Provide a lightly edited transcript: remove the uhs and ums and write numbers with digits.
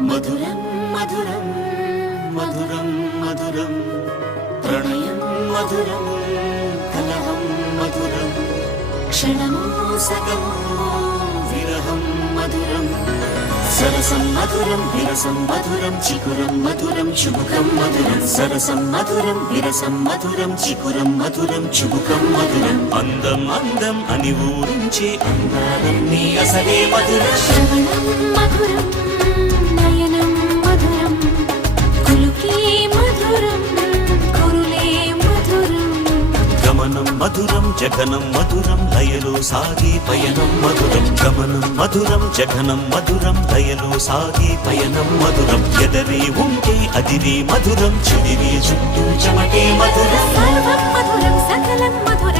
మధురం మధురం మధురం మధురం ప్రణయం మధురం కలహం మధురం క్షణమో సగమో విరహం మధురం సరసం మధురం విరసం మధురం చికురం మధురం చుబుకం మధురం సరసం మధురం విరసం మధురం చికురం మధురం చుబుకం మధురం అందం అందం అని ఊరించే అందాలన్నీ అసలే మధురం శ్రవణం మధురం నయనం మధురం కులుకే మధురం కురులే మధురం గమనం మధురం జగనం మధురం లయలో సాగే పయనం మధురం గమనం మధురం జగనం మధురం లయలో సాగే పయనం మధురం ఎదరే ఉంటే అదిరే మధురం చెదిరే చుట్టూ చెమటే మధురం సర్వం మధురం సకలం మధురం